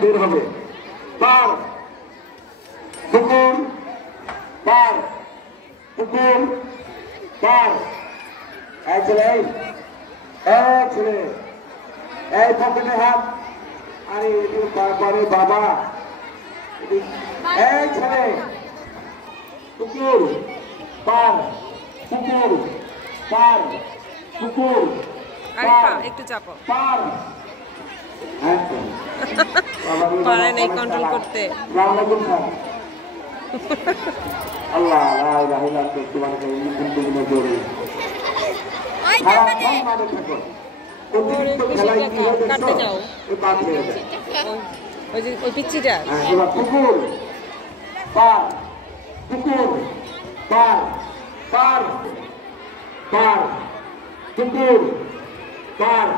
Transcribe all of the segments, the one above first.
বের হবে পার পুকুর পার পুকুর পার এই ছেলে এই পকেটে হাত আরে পারে বাবা এই ছেলে পুকুর পার পুকুর পার পুকুর একটু চাপো পার পারেন এই কন্ট্রোল করতে আল্লাহ লা ইলাহা ইল্লাল্লাহ সুবহানাকা ইন্নী কুনতু মিনাজ জালিমিন কাটতে যাও ওই যে ওই পিচ্চিটা পুকুর পার পুকুর পার পার পার পুকুর পার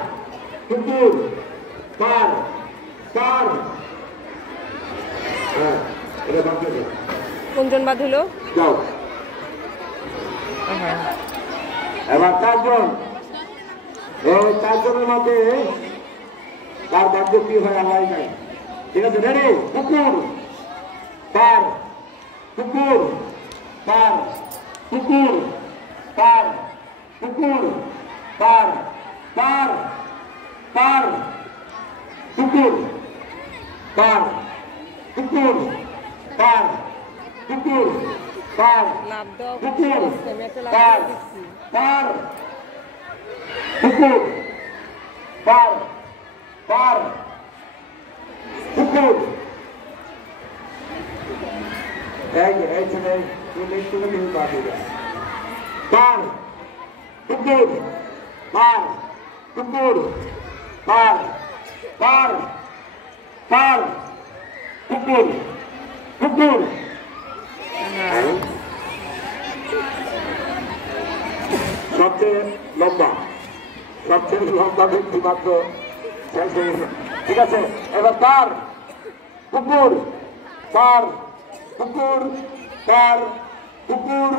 পুকুর পার পার এটা বাকি আছে কোনজন বাঁধলো যাও এবার চারজন এই চারজনের মধ্যে তার ভাগ্য কি হয় আল্লাহ নাই ঠিক আছে রেডি পুকুর পার পুকুর পার পুকুর পার পুকুর পার পার পার পুকুর পার পুকুর পার পুকুর পার লাভ দাও পুকুর আমি একটা লাভ পার দিচ্ছি পার পুকুর পার পার পুকুর এই ছেলে তুমি একটু পার পুকুর পার পুকুর পার পার পার পুকুর পুকুর সবচেয়ে লম্বা ব্যক্তি মাত্র ঠিক আছে এবার পার পুকুর পার পুকুর পার পুকুর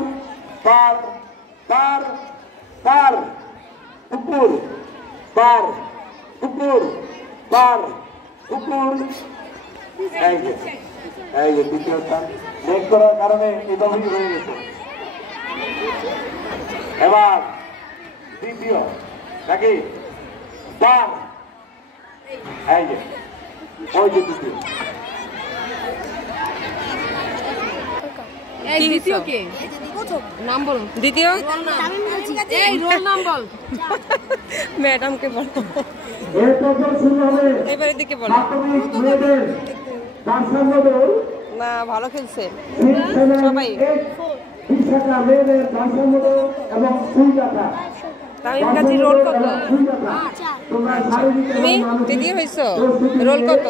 পার পার পার পুকুর পার পুকুর পার পুকুর এই যে দ্বিতীয় স্থান বের করার কারণে এভাবেই হয়ে গেছে এবার দ্বিতীয় নাকি পার এই যে ওই যে দ্বিতীয় দ্বিতীয় কে নাম বলুন দ্বিতীয় ম্যাডামকে বলো এবার এদিকে বলো না ভালো খেলছে সবাই তামিম কাজী রোল কত তুমি দ্বিতীয় হয়েছো রোল কত